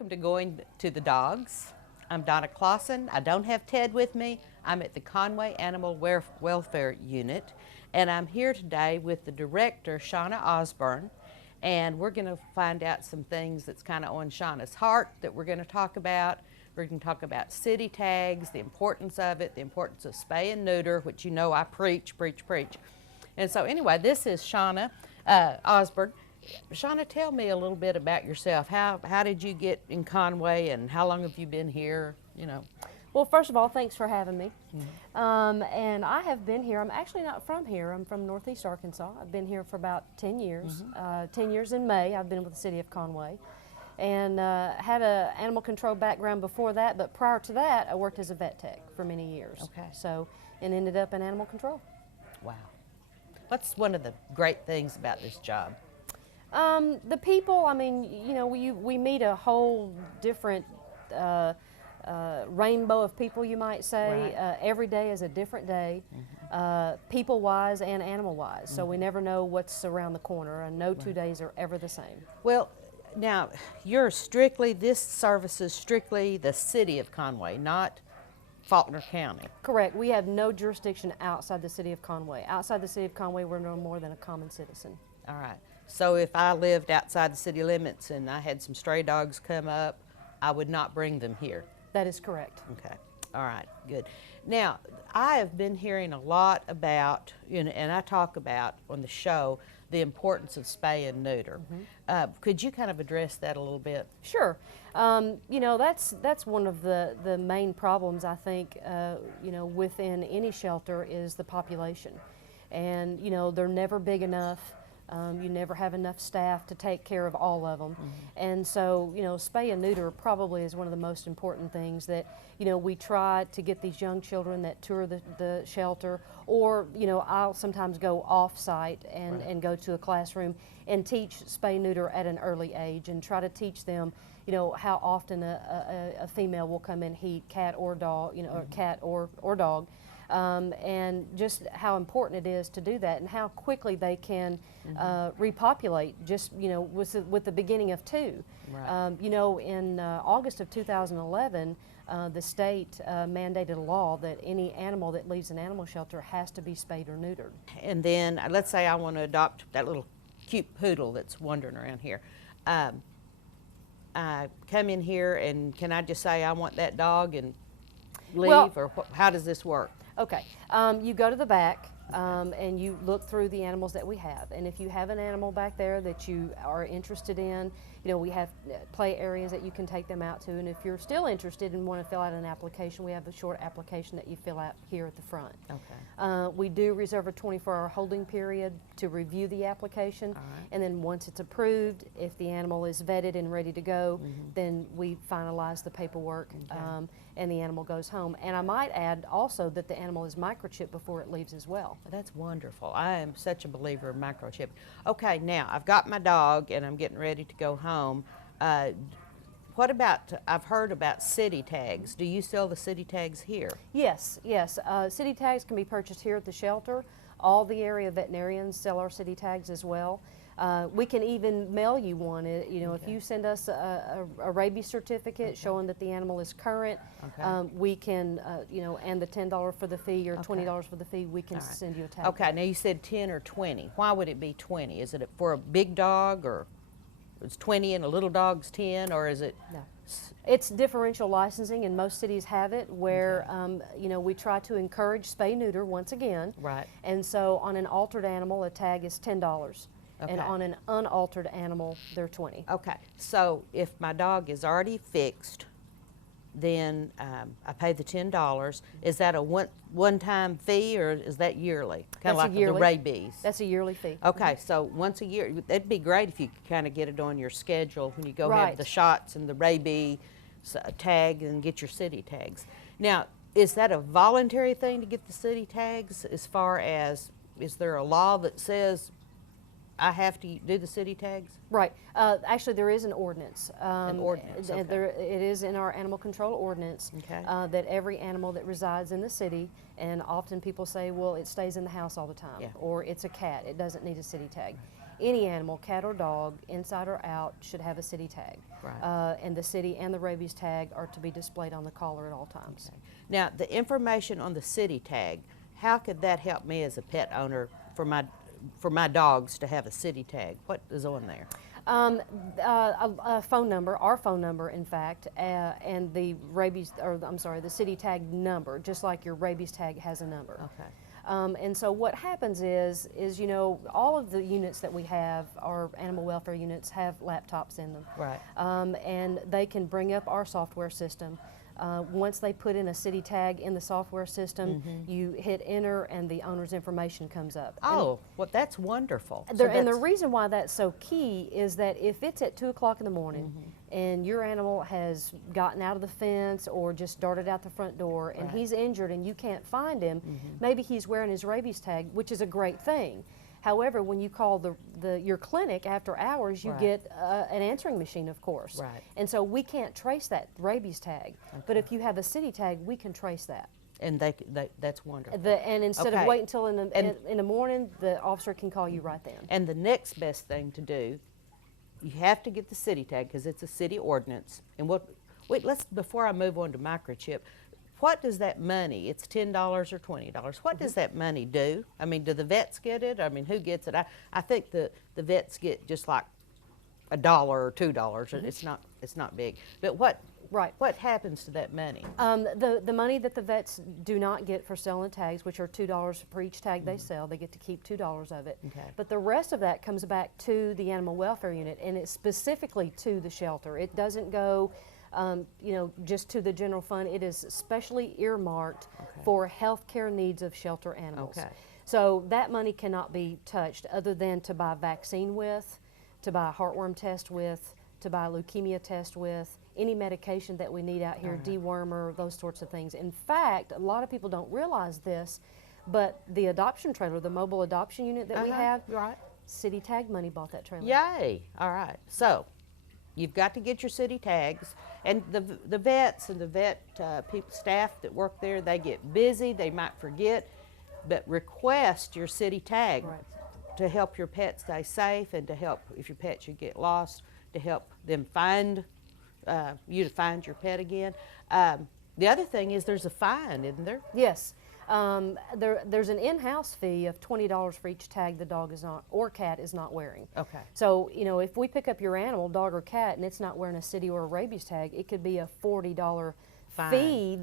Welcome to Going to the Dogs. I'm Donna Clawson. I don't have Ted with me. I'm at the Conway Animal Welfare Unit, and I'm here today with the director, Shauna Osborne, and we're going to find out some things that's kind of on Shauna's heart that we're going to talk about. We're going to talk about city tags, the importance of it, the importance of spay and neuter, which you know I preach. And so anyway, this is Shauna Osborne. Shauna, tell me a little bit about yourself. How did you get in Conway, and how long have you been here? You know. Well, first of all, thanks for having me. And I have been here. I'm actually not from here. I'm from Northeast Arkansas. I've been here for about 10 years. 10 years in May. I've been with the city of Conway, and had an animal control background before that. But prior to that, I worked as a vet tech for many years. Okay. So, and ended up in animal control. Wow. What's one of the great things about this job? The people, I mean, you know, we meet a whole different rainbow of people, you might say. Right. Every day is a different day, people-wise and animal-wise. So we never know what's around the corner, and no 2 days are ever the same. Well, now, this service is strictly the city of Conway, not Faulkner County. Correct. We have no jurisdiction outside the city of Conway. Outside the city of Conway, we're no more than a common citizen. All right. So if I lived outside the city limits and I had some stray dogs come up, I would not bring them here. That is correct. Okay. All right. Good. Now, I have been hearing a lot about, you know, and I talk about on the show, the importance of spay and neuter. Could you kind of address that a little bit? Sure. You know, that's one of the main problems, I think, you know, within any shelter is the population. And, you know, they're never big enough. You never have enough staff to take care of all of them. And so, you know, spay and neuter probably is one of the most important things that, you know, we try to get these young children that tour the shelter, or, you know, I'll sometimes go off-site and go to a classroom and teach spay neuter at an early age, and try to teach them, you know, how often a female will come in heat, cat or dog, you know, or cat or dog. And just how important it is to do that, and how quickly they can repopulate, just, you know, with the beginning of two. Right. You know, in August of 2011, the state mandated a law that any animal that leaves an animal shelter has to be spayed or neutered. And then let's say I want to adopt that little cute poodle that's wandering around here. I come in here, and can I just say I want that dog and leave, Well, or how does this work? Okay, you go to the back and you look through the animals that we have, and if you have an animal back there that you are interested in, you know, we have play areas that you can take them out to, and if you're still interested and want to fill out an application, we have a short application that you fill out here at the front. Okay. We do reserve a 24-hour holding period to review the application, and then once it's approved, if the animal is vetted and ready to go, then we finalize the paperwork. And the animal goes home. And I might add also that the animal is microchipped before it leaves as well. That's wonderful. I am such a believer in microchip. Okay, now I've got my dog and I'm getting ready to go home. What about, I've heard about city tags. Do you sell the city tags here? Yes. City tags can be purchased here at the shelter. All the area veterinarians sell our city tags as well. We can even mail you one. You know, if you send us a rabies certificate showing that the animal is current, we can, you know, and the $10 for the fee or $20 for the fee, we can send you a tag. Okay, now you said 10 or 20. Why would it be 20? Is it for a big dog, or it's 20 and a little dog's 10, or is it? No. It's differential licensing, and most cities have it, where you know, we try to encourage spay neuter once again. Right. And so on an altered animal, a tag is $10. And on an unaltered animal, they're 20. Okay, so if my dog is already fixed, then I pay the $10. Is that a one-time fee, or is that yearly? Kind of like the rabies. That's a yearly fee. Okay, so once a year, it'd be great if you could kind of get it on your schedule when you go have the shots and the rabies tag and get your city tags. Now, is that a voluntary thing to get the city tags, as far as, is there a law that says I have to do the city tags? Right. Actually, there is an ordinance. An ordinance, okay. It is in our animal control ordinance that every animal that resides in the city, and often people say, well, it stays in the house all the time, or it's a cat, it doesn't need a city tag. any animal, cat or dog, inside or out, should have a city tag. Right. And the city and the rabies tag are to be displayed on the collar at all times. Okay. Now, the information on the city tag, how could that help me as a pet owner for my dogs to have a city tag? What is on there? A phone number, our phone number, in fact, and the rabies, or I'm sorry, the city tag number, just like your rabies tag has a number. Okay. And so what happens is you know, all of the units that we have, our animal welfare units, have laptops in them. Right. And they can bring up our software system. Once they put in a city tag in the software system, you hit enter and the owner's information comes up. Oh, well, that's wonderful. And the reason why that's so key is that if it's at 2 o'clock in the morning and your animal has gotten out of the fence or just darted out the front door and he's injured and you can't find him, maybe he's wearing his rabies tag, which is a great thing. However, when you call your clinic after hours, you get an answering machine, of course. Right. And so we can't trace that rabies tag. Okay. But if you have a city tag, we can trace that. And that's wonderful. And instead of waiting until in the morning, the officer can call you right then. And the next best thing to do, you have to get the city tag because it's a city ordinance. And before I move on to microchip, what does that money, it's $10 or $20, what does that money do? I mean, do the vets get it? I mean, who gets it? I think the vets get just like $1 or $2. It's not big. But what happens to that money? The money that the vets do not get for selling tags, which are $2 per each tag they sell, they get to keep $2 of it. Okay. But the rest of that comes back to the animal welfare unit, and it's specifically to the shelter. It doesn't go you know, just to the general fund. It is specially earmarked for health care needs of shelter animals. Okay. So that money cannot be touched other than to buy vaccine with, to buy a heartworm test with, to buy a leukemia test with, any medication that we need out here, dewormer, those sorts of things. In fact, a lot of people don't realize this, but the adoption trailer, the mobile adoption unit that we have, city tag money bought that trailer. Yay! All right. So you've got to get your city tags, and the vets and the vet staff that work there, they get busy, they might forget, but request your city tag to help your pet stay safe and to help, if your pet should get lost, to help them find you to find your pet again. The other thing is there's a fine, isn't there? Yes. There's an in-house fee of $20 for each tag the dog is not or cat is not wearing. Okay. So, you know, if we pick up your animal, dog or cat, and it's not wearing a city or a rabies tag, it could be a $40 fee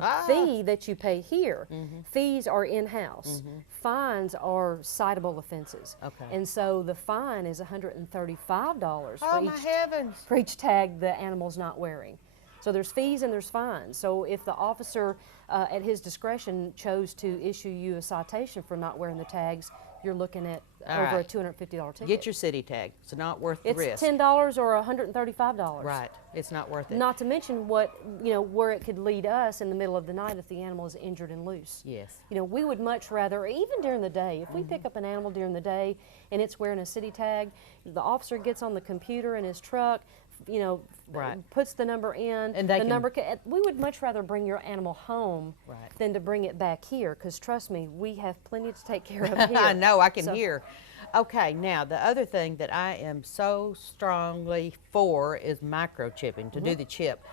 that you pay here. Fees are in-house. Fines are citable offenses. Okay. And so the fine is $135 for each tag the animal's not wearing. So there's fees and there's fines. So if the officer at his discretion chose to issue you a citation for not wearing the tags, you're looking at over a $250 ticket. Get your city tag. It's not worth the risk. It's $10 or $135. Right. It's not worth it. Not to mention where it could lead us in the middle of the night if the animal is injured and loose. Yes. You know, we would much rather, even during the day, if we pick up an animal during the day and it's wearing a city tag, the officer gets on the computer in his truck, you know, puts the number in, and we would much rather bring your animal home than to bring it back here, because trust me, we have plenty to take care of here. I know, I can hear. Okay, now the other thing that I am so strongly for is microchipping, to do the chip.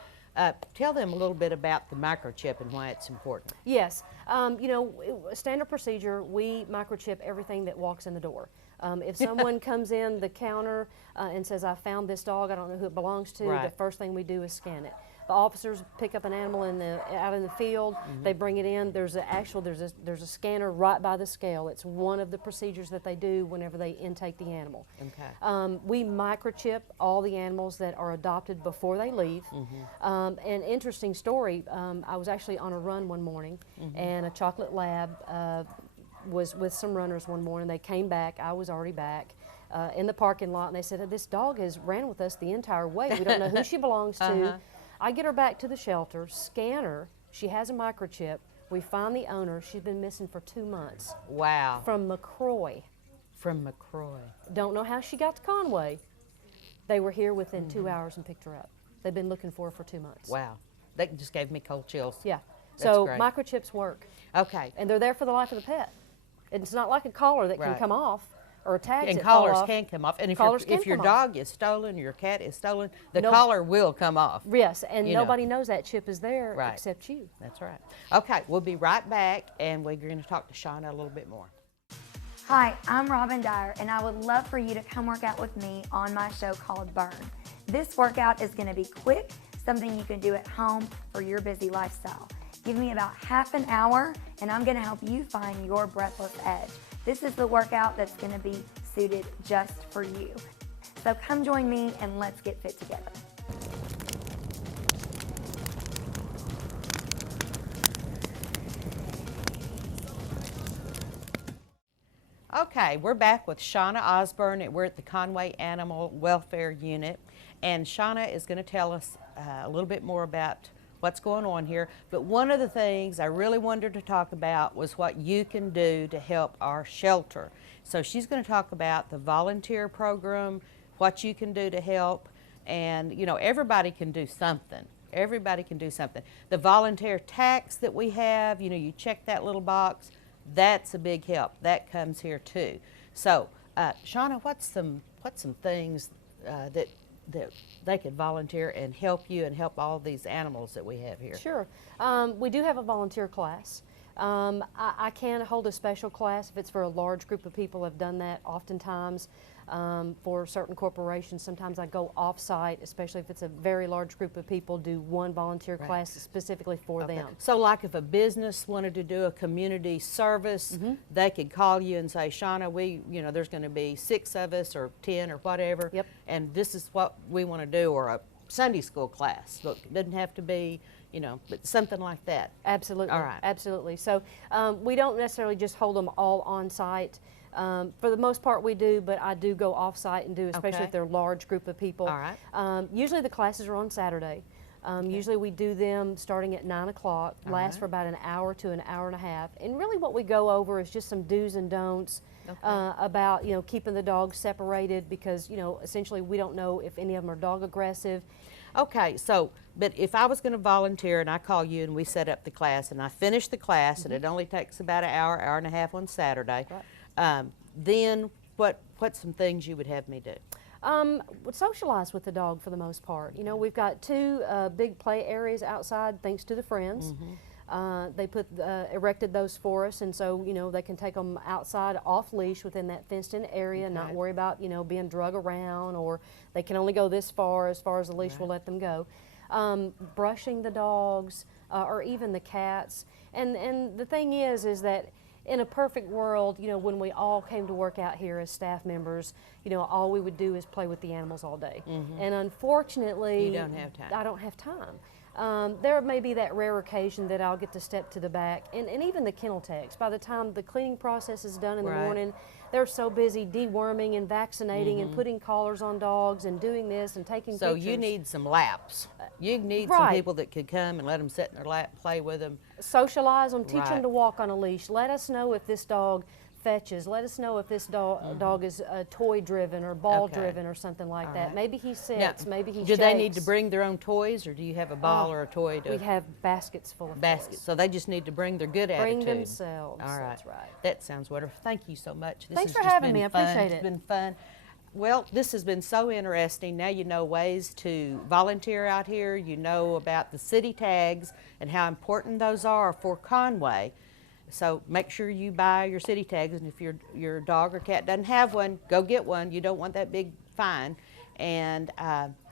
Tell them a little bit about the microchip and why it's important. Yes, you know, standard procedure, we microchip everything that walks in the door. If someone comes in the counter and says, I found this dog, I don't know who it belongs to, the first thing we do is scan it. The officers pick up an animal out in the field, they bring it in, there's a scanner right by the scale. It's one of the procedures that they do whenever they intake the animal. Okay. We microchip all the animals that are adopted before they leave. An interesting story, I was actually on a run one morning, and a chocolate lab was with some runners one morning. They came back, I was already back, in the parking lot, and they said, this dog has ran with us the entire way. We don't know who she belongs to. I get her back to the shelter, scan her, she has a microchip, we find the owner, she's been missing for 2 months. Wow. From McCroy. From McCroy. Don't know how she got to Conway. They were here within 2 hours and picked her up. They've been looking for her for 2 months. Wow. That just gave me cold chills. Yeah. That's so great. Microchips work. Okay. And they're there for the life of the pet. It's not like a collar that can come off. or tags And that fall collars off. can come off. And Collars if your can come off. dog is stolen, your cat is stolen, the No- collar will come off. Yes, and you know. nobody knows that chip is there Right. except you. That's right. Okay, we'll be right back, and we're going to talk to Shauna a little bit more. Hi, I'm Robin Dyer, and I would love for you to come work out with me on my show called Burn. This workout is going to be quick, something you can do at home for your busy lifestyle. Give me about half an hour, and I'm going to help you find your breathless edge. This is the workout that's going to be suited just for you. So come join me, and let's get fit together. Okay, we're back with Shauna Osborne, and we're at the Conway Animal Welfare Unit, and Shauna is going to tell us a little bit more about what's going on here. But one of the things I really wanted to talk about was what you can do to help our shelter. So she's going to talk about the volunteer program, what you can do to help, and you know, everybody can do something. Everybody can do something. The volunteer tax that we have, you know, you check that little box, that's a big help. That comes here too. So, Shauna, what's some things that they could volunteer and help you and help all these animals that we have here? Sure. We do have a volunteer class. I can hold a special class if it's for a large group of people. I've done that oftentimes for certain corporations. Sometimes I go off-site, especially if it's a very large group of people, do one volunteer class specifically for them. So like if a business wanted to do a community service, they could call you and say, Shauna, there's going to be 6 of us or 10 or whatever, and this is what we want to do, or a Sunday school class. Look, it doesn't have to be, but something like that. Absolutely. All right. Absolutely. So we don't necessarily just hold them all on site. For the most part we do, but I do go off site and do, especially if they're a large group of people. All right. Usually the classes are on Saturday. Usually we do them starting at 9 o'clock, last for about an hour to an hour and a half. And really what we go over is just some do's and don'ts about, keeping the dogs separated, because, essentially we don't know if any of them are dog aggressive. Okay, so, but if I was going to volunteer and I call you and we set up the class and I finish the class and it only takes about an hour, hour and a half on Saturday, then what's some things you would have me do? Would socialize with the dog for the most part. We've got 2 big play areas outside thanks to the friends. They erected those for us, and so they can take them outside off leash within that fenced-in area, and not worry about being drug around, or they can only go this far as the leash will let them go. Brushing the dogs or even the cats, and the thing is that in a perfect world, when we all came to work out here as staff members, all we would do is play with the animals all day. And unfortunately, You don't have time. I don't have time. There may be that rare occasion that I'll get to step to the back, and even the kennel techs. By the time the cleaning process is done in the morning, they're so busy deworming and vaccinating and putting collars on dogs and doing this and taking So pictures. you need some laps. You need some people that could come and let them sit in their lap, play with them. Socialize them, teach them to walk on a leash. Let us know if this dog fetches. Let us know if this dog is toy driven or ball driven or something like that. Maybe he sits, maybe he shakes. Do they need to bring their own toys, or do you have a ball or a toy? We have baskets full of baskets. toys. So they just need to bring their good attitude. Bring themselves. All right. That's right. That sounds wonderful. Thank you so much. This Thanks has for just having been me. I fun. appreciate It's it. been fun. Well, this has been so interesting. Now you know ways to volunteer out here. You know about the city tags and how important those are for Conway. So make sure you buy your city tags, and if your dog or cat doesn't have one, go get one. You don't want that big fine. And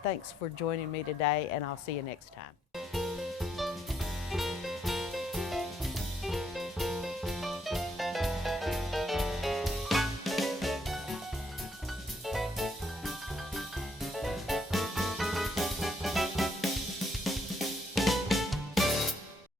thanks for joining me today, and I'll see you next time.